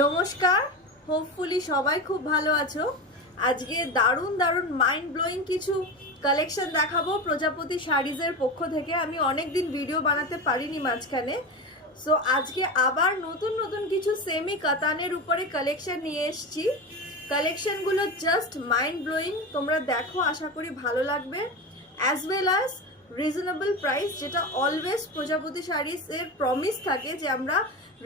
নমস্কার, হোপফুলি সবাই খুব ভালো আছো। আজকে দারুণ দারুণ মাইন্ড ব্লোয়িং কিছু কালেকশন দেখাবো প্রজাপতি শাড়িজের পক্ষ থেকে। আমি অনেকদিন ভিডিও বানাতে পারিনি মাঝখানে, সো আজকে আবার নতুন নতুন কিছু সেমি কাতানের উপরে কালেকশন নিয়ে এসেছি। কালেকশনগুলো জাস্ট মাইন্ড ব্লোয়িং, তোমরা দেখো, আশা করি ভালো লাগবে। As well as reasonable price, যেটা অলওয়েজ প্রজাপতি শাড়িজের প্রমিস থাকে যে আমরা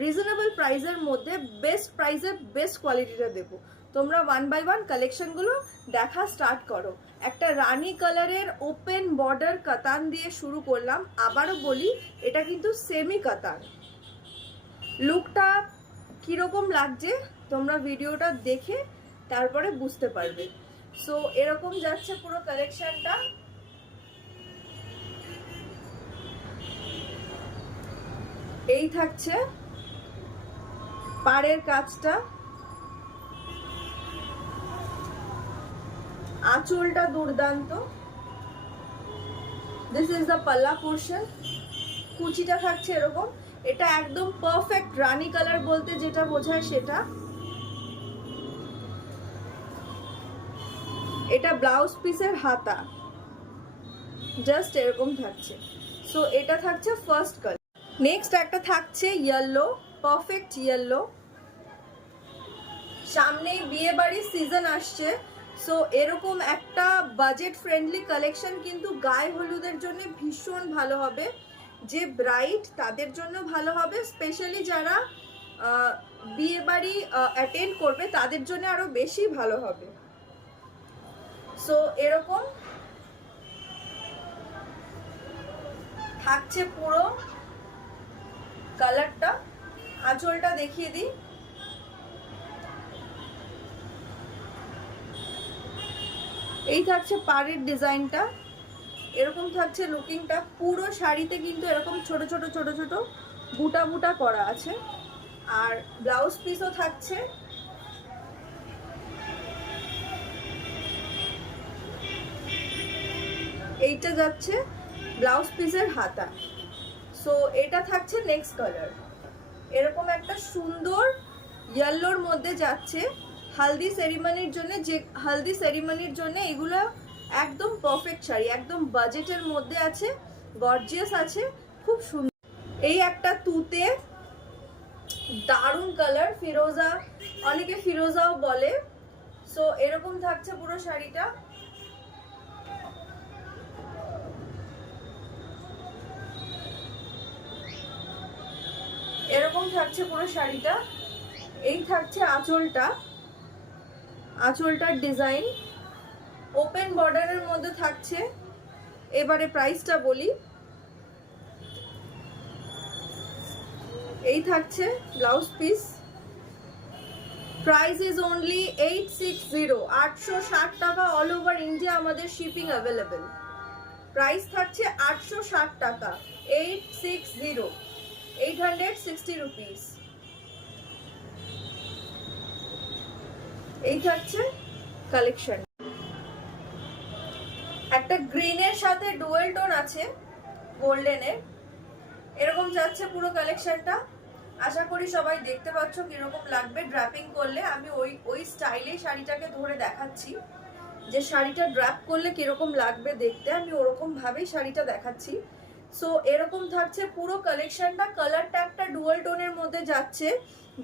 রিজনেবল প্রাইসের মধ্যে বেস্ট প্রাইসে বেস্ট কোয়ালিটিটা দেবো। তোমরা ওয়ান বাই ওয়ান কালেকশনগুলো দেখা স্টার্ট করো। একটা রানী কালারের ওপেন বর্ডার কাতান দিয়ে শুরু করলাম। আবারও বলি, এটা কিন্তু সেমি কাতান। লুকটা কীরকম লাগছে তোমরা ভিডিওটা দেখে তারপরে বুঝতে পারবে। সো এরকম যাচ্ছে পুরো কালেকশনটা। এই থাকছে পাড়ের কাজটা, আঁচলটা দুর্দান্ত। দিস ইজ দ্য পাল্লা পোর্শন। কুচিটা থাকছে এরকম। এটা একদম পারফেক্ট রানী কালার বলতে যেটা বোঝায় সেটা। এটা ব্লাউজ পিসের হাতা, জাস্ট এরকম থাকছে। সো এটা থাকছে ফার্স্ট কালার। নেক্সট একটা থাকছে ইয়েলো, পারফেক্ট ইয়েলো। সামনেই বিয়ে বাড়ির সিজন আসছে, সো এরকম একটা বাজেট ফ্রেন্ডলি কালেকশন কিন্তু গায়ে হলুদের জন্য ভীষণ ভালো হবে। যে ব্রাইড তাদের জন্য ভালো হবে, স্পেশালি যারা বিয়ে বাড়ি অ্যাটেন্ড করবে তাদের জন্য আরো বেশি ভালো হবে। সো এরকম থাকছে পুরো কালারটা। আঁচলটা দেখিয়ে দিই। এই থাকছে পাড়ের ডিজাইনটা, এরকম থাকছে লুকিংটা। পুরো শাড়িতে কিন্তু এরকম ছোট ছোট ছোট ছোট বুটা বুটা করা আছে। আর ব্লাউজ পিসও থাকছে। এইটা যাচ্ছে ব্লাউজ পিসের হাতা। সো এটা থাকছে নেক্সট কালার। এরকম একটা সুন্দর ইয়েলোর মধ্যে যাচ্ছে। হালদি সেরিমনির জন্য, যে হালদি সেরিমনির জন্য এগুলো একদম পারফেক্ট শাড়ি, একদম বাজেটের মধ্যে আছে, গর্জিয়াস আছে, খুব সুন্দর। এই একটা তুতে দারুণ কালার, ফিরোজা, অনেকে ফিরোজাও বলে। সো এরকম থাকছে পুরো শাড়িটা। এরকম থাকছে পুরো শাড়িটা। এই থাকছে আঁচলটা, আঁচলটার ডিজাইন ওপেন বর্ডারের মধ্যে থাকছে। এবারে প্রাইসটা বলি। এই থাকছে blouse piece. Price is only 860, 860 টাকা। অল ওভার ইন্ডিয়া আমাদের শিপিং অ্যাভেলেবেল। প্রাইস থাকছে 860 টাকা, 860, 860 রুপিস। এই থাকছে কালেকশন। একটা গ্রিনের সাথে ডুয়েল টোন আছে গোল্ডেনের। এরকম যাচ্ছে পুরো কালেকশনটা। আশা করি সবাই দেখতে পাচ্ছ কিরকম লাগবে ড্র্যাপিং করলে। আমি ওই স্টাইলে শাড়িটাকে ধরে দেখাচ্ছি যে শাড়িটা ড্র্যাপ করলে কিরকম লাগবে দেখতে। আমি ওরকম ভাবেই শাড়িটা দেখাচ্ছি। সো এরকম থাকছে পুরো কালেকশনটা। কালারটা একটা ডুয়াল টোনের মধ্যে যাচ্ছে।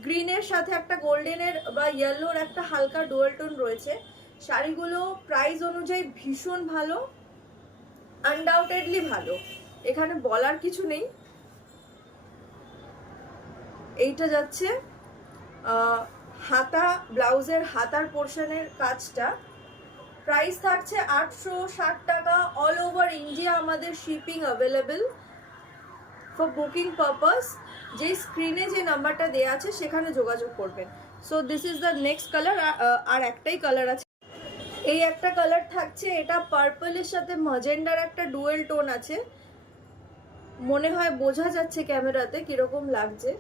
গ্রিনের সাথে একটা গোল্ডেনের বা ইয়েলোর একটা হালকা ডুয়াল টোন রয়েছে। শাড়িগুলো প্রাইস অনুযায়ী ভীষণ ভালো, আনডাউটেডলি ভালো, এখানে বলার কিছু নেই। এইটা যাচ্ছে হাতা, ব্লাউজের হাতার পোর্শনের কাজটা। প্রাইস থাকছে 860 টাকা। অল ওভার ইন্ডিয়া আমাদের shipping available for booking purpose. যে স্ক্রিনে যে নাম্বারটা দেওয়া আছে সেখানে যোগাযোগ করবেন। So this is the next colour. আর একটাই কালার আছে। এই একটা কালার থাকছে, এটা পার্পলের সাথে ম্যাজেন্ডার একটা ডুয়েল টোন আছে। মনে হয় বোঝা যাচ্ছে ক্যামেরাতে কিরকম লাগছে,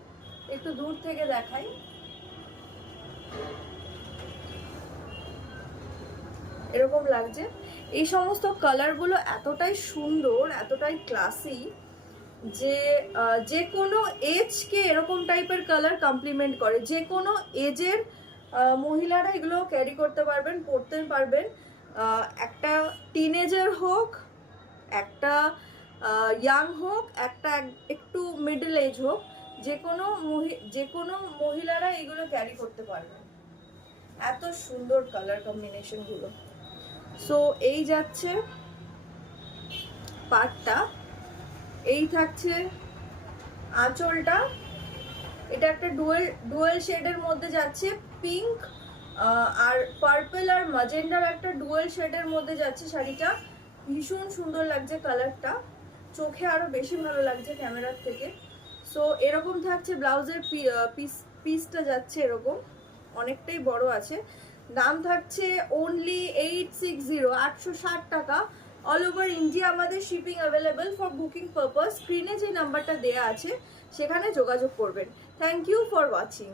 একটু দূর থেকে দেখাই। এরকম লাগছে। এই সমস্ত কালারগুলো এতটাই সুন্দর, এতটাই ক্লাসি, যে কোনো এজকে এরকম টাইপের কালার কমপ্লিমেন্ট করে। যে কোনো এজের মহিলারা এগুলো ক্যারি করতে পারবেন, পরতে পারবেন। একটা টিনেজার হোক, একটা ইয়াং হোক, একটা একটু মিডল এজ হোক, যে কোনো মহিলারা এগুলো ক্যারি করতে পারবেন। এত সুন্দর কালার কম্বিনেশনগুলো। সো এই যাচ্ছে পাটটা, এই থাকছে আঁচলটা। এটা একটা ডুয়েল শেডের মধ্যে যাচ্ছে, পিঙ্ক আর পার্পল আর ম্যাজেন্ডার একটা ডুয়েল শেডের মধ্যে যাচ্ছে শাড়িটা। ভীষণ সুন্দর লাগছে কালারটা, চোখে আরো বেশি ভালো লাগছে ক্যামেরার থেকে। সো এরকম থাকছে ব্লাউজের পিসটা যাচ্ছে এরকম, অনেকটাই বড় আছে। দাম থাকছে অনলি 860, 860 টাকা। অল ওভার ইন্ডিয়া আমাদের shipping available. For booking purpose স্ক্রিনে যে নাম্বারটা দেয়া আছে সেখানে যোগাযোগ করবেন। Thank you for watching.